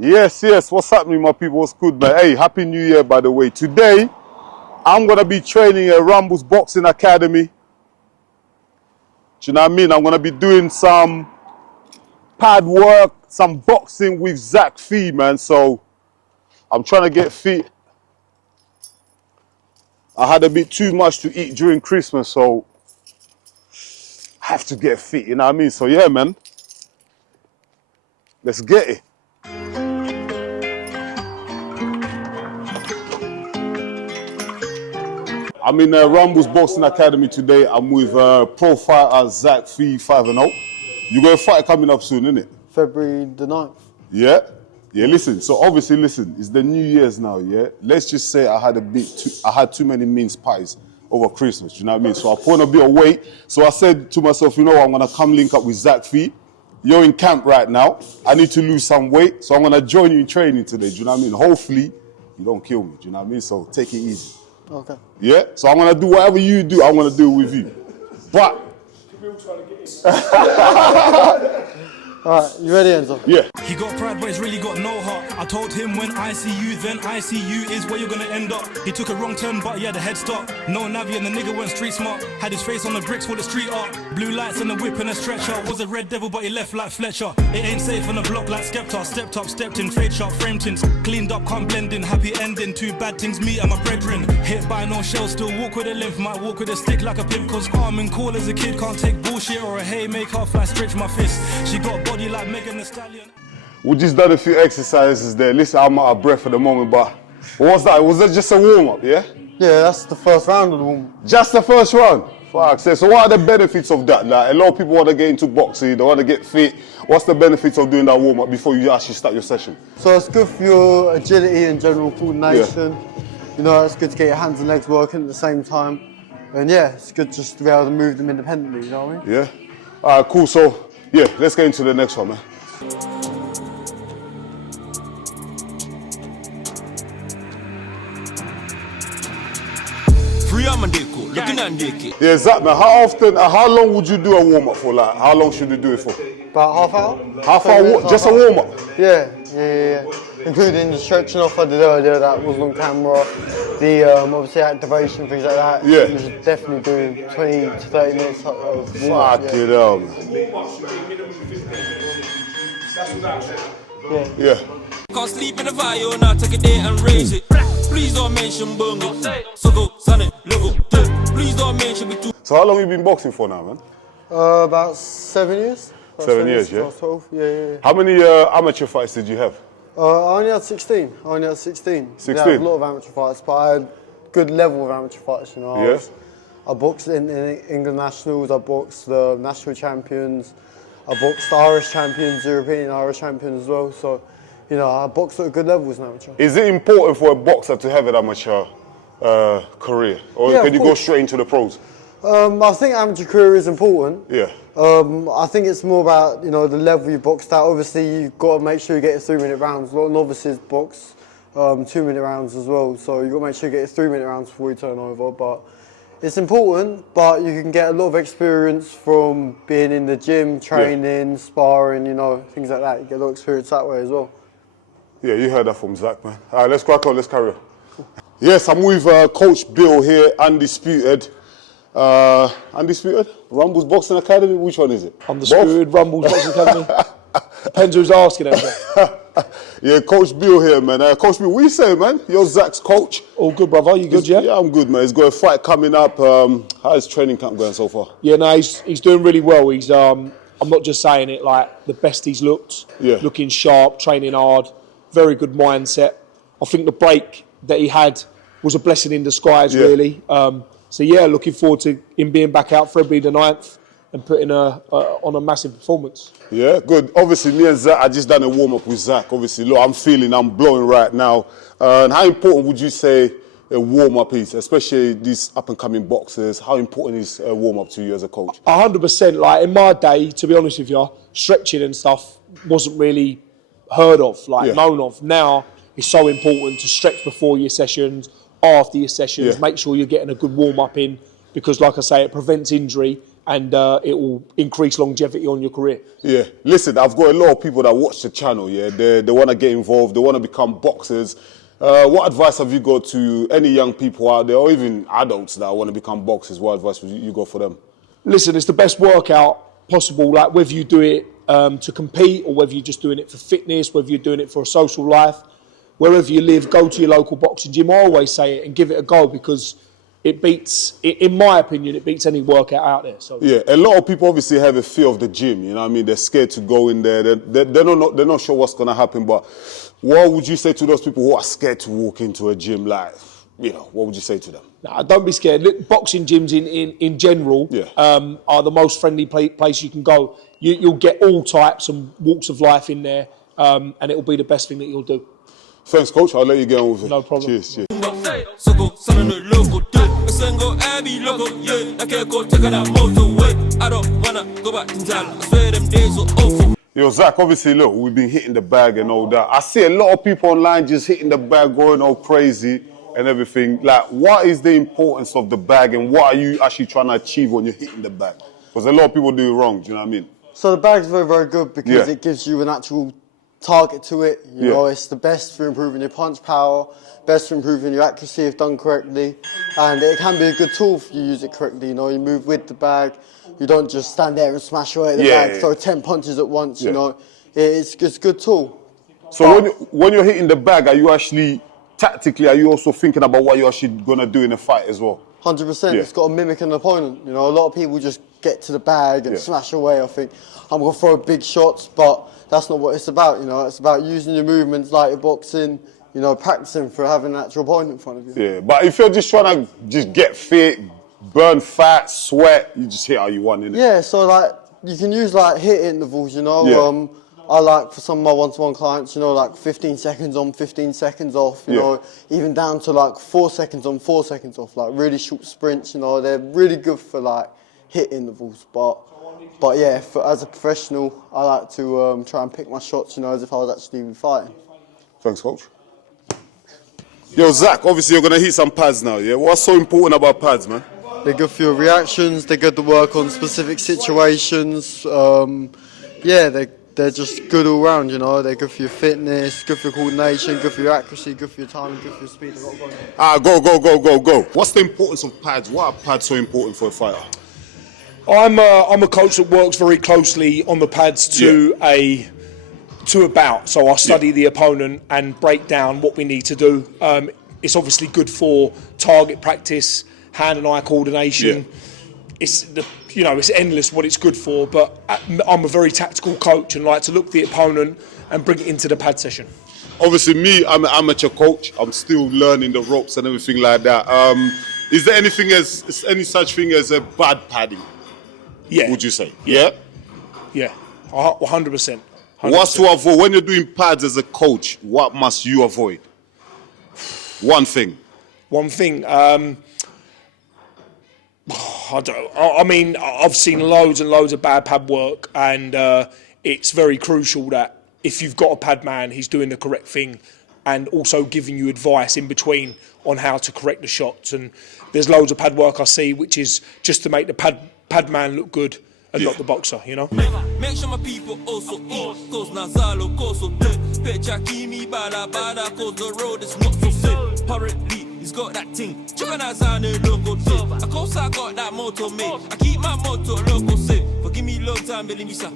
Yes, yes. What's happening, my people? What's good, man? Hey, Happy New Year, by the way. Today, I'm going to be training at Rumbles Boxing Academy. Do you know what I mean? I'm going to be doing some pad work, some boxing with Zach Phee, man. So, I'm trying to get fit. I had a bit too much to eat during Christmas, so I have to get fit, you know what I mean? So, yeah, man. Let's get it. I'm in Rumbles Boxing Academy today. I'm with pro fighter Zach Phee, 5-0. You got a fight coming up soon, innit? February the 9th. Yeah? Yeah, listen. So obviously, listen, it's the New Year's now, yeah? Let's just say I had too many mince pies over Christmas, you know what I mean? So I put on a bit of weight. So I said to myself, you know what, I'm going to come link up with Zach Phee. You're in camp right now. I need to lose some weight. So I'm going to join you in training today, do you know what I mean? Hopefully, you don't kill me, do you know what I mean? So take it easy. Okay. Yeah? So I'm going to do whatever you do, I'm going to do it with you. But... Alright, you ready, Enzo? Yeah. He got pride, but he's really got no heart. I told him when I see you, then I see you is where you're gonna end up. He took a wrong turn, but he had a head start. No Navi and the nigga went street smart. Had his face on the bricks for the street art. Blue lights and the whip and a stretcher. Was a red devil, but he left like Fletcher. It ain't safe on the block like Skepta. Stepped up, stepped in, fade sharp, frame tints. Cleaned up, can't blend in, happy ending. Two bad things, me and my brethren. Hit by no shell, still walk with a limp. Might walk with a stick like a pimp. Cause calm and cool as a kid. Can't take bullshit or a haymaker. Fly stretch my fist. She got body like Megan Thee Stallion. We just done a few exercises there. Listen, I'm out of breath at the moment, but what was that? Was that just a warm-up, yeah? Yeah, that's the first round of the warm-up. Just the first round? Fuck. So what are the benefits of that? Like, a lot of people want to get into boxing, they want to get fit. What's the benefits of doing that warm-up before you actually start your session? So it's good for your agility and general coordination. Yeah. You know, it's good to get your hands and legs working at the same time. And yeah, it's good just to be able to move them independently, you know what I mean? Yeah. All right, cool. So, yeah, let's get into the next one, man. Yeah, Zach, man, how long would you do a warm-up for? Like, how long should you do it for? About half hour. Half hour? Just a warm-up? Yeah. Including the stretching off I did earlier, that was on camera. The obviously activation, things like that. Yeah. You should definitely do 20 to 30 minutes of Fuck warm-up. it up, man. Yeah. Can't sleep in the fire, now take a day and raise it. Please don't mention bungo. So go, son it, logo. Please don't mention me too. So how long have you been boxing for now, man? About 7 years. 7 years, yeah? 12, yeah. How many amateur fights did you have? I only had 16. 16? 16? Yeah, I had a lot of amateur fights, but I had good level of amateur fights, you know. Yeah. I boxed in England Nationals, I boxed the national champions, I boxed the Irish champions, European Irish champions as well, so, you know, I boxed at good levels in amateur. Is it important for a boxer to have an amateur career? Or can you go straight into the pros? I think amateur career is important. Yeah. I think it's more about, you know, the level you boxed at. Obviously, you've got to make sure you get your 3-minute rounds. A lot of novices box 2-minute rounds as well, so you've got to make sure you get your 3-minute rounds before you turn over. But it's important, but you can get a lot of experience from being in the gym, training, sparring, you know, things like that. You get a lot of experience that way as well. Yeah, you heard that from Zach, man. All right, let's crack on, let's carry on. Yes, I'm with Coach Bill here, Undisputed. Undisputed? Rumbles Boxing Academy? Which one is it? Undisputed, Rumbles Boxing Academy. Depends who's asking it. Yeah, Coach Bill here, man. Coach Bill, what you say, man? You're Zach's coach. All good, brother. You good, yeah? Yeah, I'm good, man. He's got a fight coming up. How's training camp going so far? Yeah, no, he's doing really well. He's I'm not just saying it, like the best he's looked. Yeah. Looking sharp, training hard, very good mindset. I think the break that he had was a blessing in disguise, really. So yeah, looking forward to him being back out February the 9th and putting on a massive performance. Yeah, good. Obviously, me and Zach, I just done a warm-up with Zach. Obviously, look, I'm blowing right now. And how important would you say a warm-up is, especially these up-and-coming boxers? How important is a warm-up to you as a coach? 100%. Like, in my day, to be honest with you, stretching and stuff wasn't really heard of, known of. Now, it's so important to stretch before your sessions, after your sessions, make sure you're getting a good warm-up in, because like I say, it prevents injury and it will increase longevity on your career. Yeah, listen, I've got a lot of people that watch the channel, yeah, they want to get involved, they want to become boxers. What advice have you got to any young people out there, or even adults that want to become boxers? What advice would you got for them? Listen, it's the best workout possible, like whether you do it to compete or whether you're just doing it for fitness, whether you're doing it for a social life. Wherever you live, go to your local boxing gym. I always say it and give it a go because it beats, in my opinion, it beats any workout out there. So yeah, a lot of people obviously have a fear of the gym. You know what I mean? They're scared to go in there. They're not sure what's gonna happen. But what would you say to those people who are scared to walk into a gym? Like, you know, what would you say to them? Nah, don't be scared. Look, boxing gyms in general are the most friendly place you can go. You'll get all types and walks of life in there, and it'll be the best thing that you'll do. Thanks, coach. I'll let you get on with it. No problem. Cheers. So go, son of the local, dude. Single, Abby, local, yeah. I can't go take that motorway. I don't wanna go back to Jal. I swear them days were awful. Yo, Zach, obviously, look, we've been hitting the bag and all that. I see a lot of people online just hitting the bag, going all crazy and everything. Like, what is the importance of the bag and what are you actually trying to achieve when you're hitting the bag? Because a lot of people do it wrong, do you know what I mean? So the bag's very, very good because it gives you an actual target to it. You know, it's the best for improving your punch power, best for improving your accuracy if done correctly, and it can be a good tool if you use it correctly. You know, you move with the bag, you don't just stand there and smash away at the bag, throw 10 punches at once. You know, it's a good tool. So when you're hitting the bag, are you actually tactically? Are you also thinking about what you're actually gonna do in a fight as well? 100%. It's got to mimic an opponent. You know, a lot of people just get to the bag and smash away. I think I'm gonna throw big shots, but that's not what it's about. You know, it's about using your movements like your boxing. You know, practicing for having an actual opponent in front of you. Yeah, but if you're just trying to just get fit, burn fat, sweat, you just hit how you want, innit? Yeah, so like you can use like hit intervals. You know, I like for some of my one-to-one clients, you know, like 15 seconds on, 15 seconds off. You know, even down to like 4 seconds on, 4 seconds off. Like really short sprints. You know, they're really good for like hit intervals, But yeah, as a professional, I like to try and pick my shots, you know, as if I was actually fighting. Thanks, coach. Yo, Zach, obviously you're going to hit some pads now, yeah? What's so important about pads, man? They're good for your reactions, they're good to work on specific situations. They're just good all round, you know. They're good for your fitness, good for your coordination, good for your accuracy, good for your timing, good for your speed. Go. What's the importance of pads? Why are pads so important for a fighter? I'm a coach that works very closely on the pads to a bout. So I study the opponent and break down what we need to do. It's obviously good for target practice, hand and eye coordination. It's endless what it's good for. But I'm a very tactical coach and like to look at the opponent and bring it into the pad session. Obviously, me, I'm an amateur coach. I'm still learning the ropes and everything like that. Is there any such thing as a bad padding? Yeah. Would you say? Yeah? Yeah, 100%. What's to avoid? When you're doing pads as a coach, what must you avoid? One thing. I've seen loads and loads of bad pad work, and it's very crucial that if you've got a pad man, he's doing the correct thing and also giving you advice in between on how to correct the shots. And there's loads of pad work I see, which is just to make the pad man look good and not the boxer, you know? Make sure my people also eat. Cause Nazalo, cause so dead. Pecha kimi bada cause the road is not so safe. Apparently, he's got that thing. Chibanazane local day. Of course I got that motor made. I keep my motor local safe. But give me long time, Billy Misa.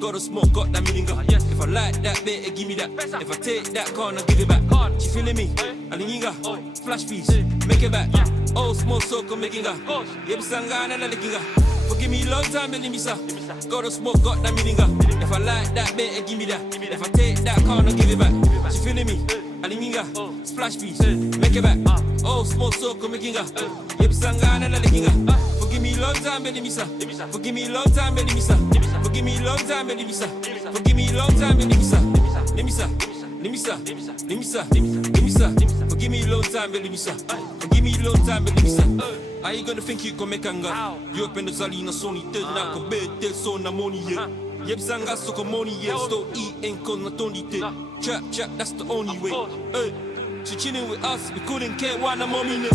Got a smoke, got that milinga. If I like that, better give me that. If I take that car, I'll give it back. She feeling me? Alinga. Flash piece, make it back. Oh, smoke, so come making her. Yep, sangana, na likinga. Forgive me long time, Billy Misa. Got a smoke, got that milinga. If I like that, better give me that. If I take that car, I'll give it back. She feeling me? Alinga. Splash piece, make it back. Oh, smoke, so come making her. Yep, sangana, na likinga. Forgive me long time, Billy Misa. Forgive me long time, Billy Misa. Forgive me long time, Billy Misa. Forgive me long time, Billy Misa. Limisa. Forgive me long time, Billy Misa. Forgive me long time, Billy Misa. How you gonna think you can make anga? You up in the Zalina Sony, dead na ko bed, so na money yeah. Yep, sanga so ko money yeah. Still eating cause na Tony did. Trap, that's the only way. Hey, she chilling with us, we couldn't care why na mommy.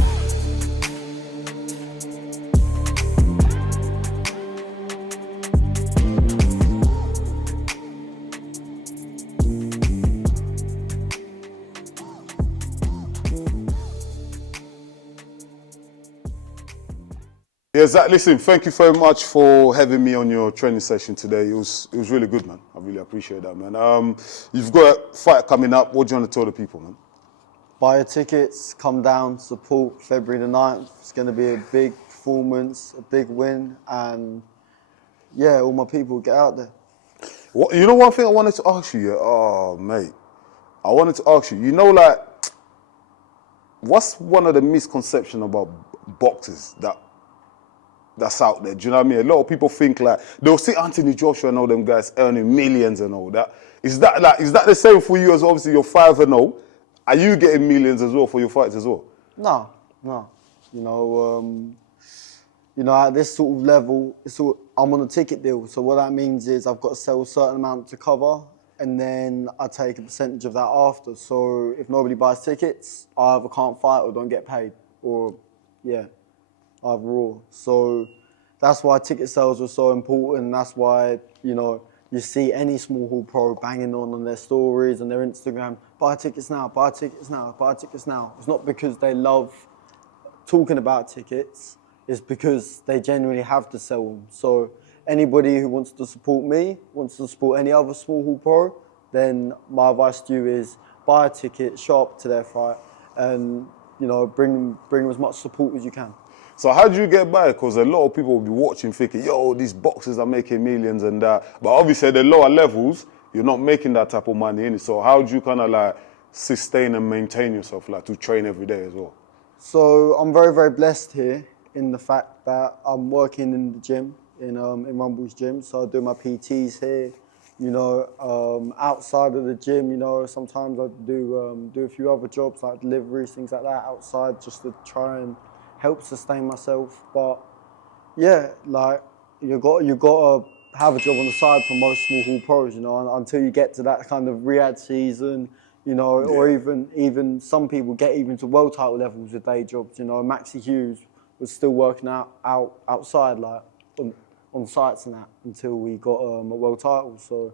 Yeah, Zach, listen, thank you very much for having me on your training session today. It was really good, man. I really appreciate that, man. You've got a fight coming up. What do you want to tell the people, man? Buy your tickets, come down, support February the 9th. It's going to be a big performance, a big win, and yeah, all my people get out there. What, you know one thing I wanted to ask you? Yeah? Oh, mate. I wanted to ask you, you know, like, what's one of the misconceptions about boxers that's out there? Do you know what I mean? A lot of people think like, they'll see Anthony Joshua and all them guys earning millions and all that. Is that the same for you as obviously you're 5-0? Are you getting millions as well for your fights as well? No. You know, at this sort of level, I'm on a ticket deal. So what that means is I've got to sell a certain amount to cover, and then I take a percentage of that after. So if nobody buys tickets, I either can't fight or don't get paid, or yeah, either or. So that's why ticket sales are so important. That's why, you know, you see any small hall pro banging on their stories and their Instagram, buy tickets now, buy tickets now, buy tickets now. It's not because they love talking about tickets, it's because they genuinely have to sell them. So anybody who wants to support me, wants to support any other small hall pro, then my advice to you is buy a ticket, show up to their fight, and you know, bring as much support as you can. So how do you get by? Because a lot of people will be watching thinking, yo, these boxers are making millions and that. But obviously at the lower levels, you're not making that type of money in it. So how do you kind of like sustain and maintain yourself, like to train every day as well? So I'm very, very blessed here in the fact that I'm working in the gym, in Rumble's gym. So I do my PTs here. You know, outside of the gym, you know, sometimes I do a few other jobs like deliveries, things like that outside, just to try and help sustain myself. But yeah, like you got to have a job on the side for most small hall pros, you know, until you get to that kind of Riyadh season, you know, or even some people get even to world title levels with day jobs. You know, Maxie Hughes was still working outside, like on sites and that, until we got a world title.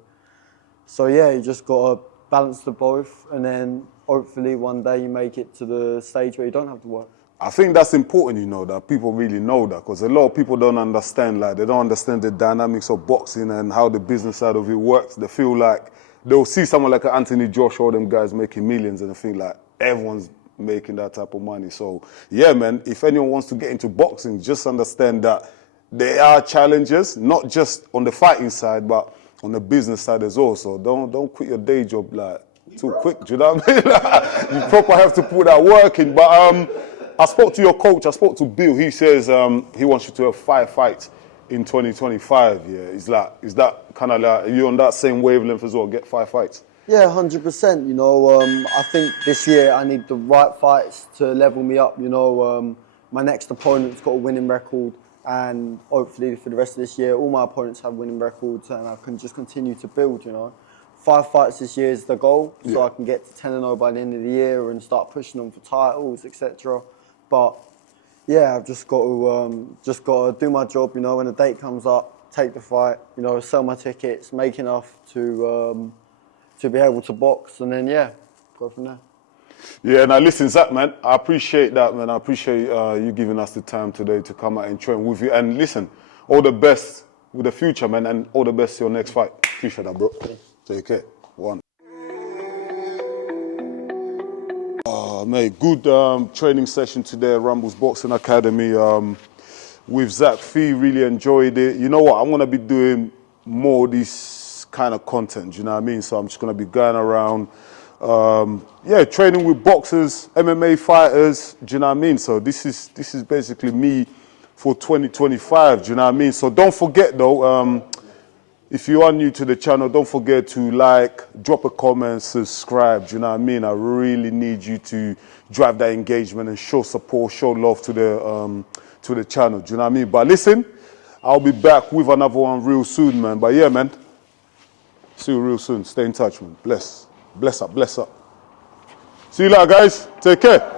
So yeah, you just got to balance the both, and then hopefully one day you make it to the stage where you don't have to work. I think that's important, you know, that people really know that, because a lot of people don't understand, like, they don't understand the dynamics of boxing and how the business side of it works. They feel like they'll see someone like Anthony Joshua, them guys making millions, and they think like everyone's making that type of money. So yeah, man, if anyone wants to get into boxing, just understand that there are challenges, not just on the fighting side, but on the business side as well. So don't quit your day job like too quick. Do you know what I mean? Like, you proper have to put that work in. But I spoke to your coach. I spoke to Bill. He says he wants you to have 5 fights in 2025. Yeah, is that kind of like, are you on that same wavelength as well? Get 5 fights. Yeah, 100%. You know, I think this year I need the right fights to level me up. You know, my next opponent's got a winning record, and hopefully for the rest of this year, all my opponents have winning records, and I can just continue to build. You know, 5 fights this year is the goal, so I can get to 10-0 by the end of the year and start pushing them for titles, etc. But yeah, I've just got to do my job. You know, when the date comes up, take the fight. You know, sell my tickets, make enough to be able to box, and then yeah, go from there. Yeah, now listen, Zach, man, I appreciate that, man. I appreciate you giving us the time today to come out and train with you. And listen, all the best with the future, man, and all the best to your next fight. Appreciate that, bro. Take care. One. Mate, good training session today at Rumble's Boxing Academy with Zach Phee. Really enjoyed it. You know what? I'm going to be doing more of this kind of content, you know what I mean? So I'm just going to be going around, training with boxers, MMA fighters, do you know what I mean? So this is basically me for 2025, do you know what I mean? So don't forget though, if you are new to the channel, don't forget to like, drop a comment, subscribe, do you know what I mean? I really need you to drive that engagement and show support, show love to the channel, do you know what I mean? But listen, I'll be back with another one real soon, man. But yeah, man, see you real soon. Stay in touch, man. Bless up, bless up. See you later, guys. Take care.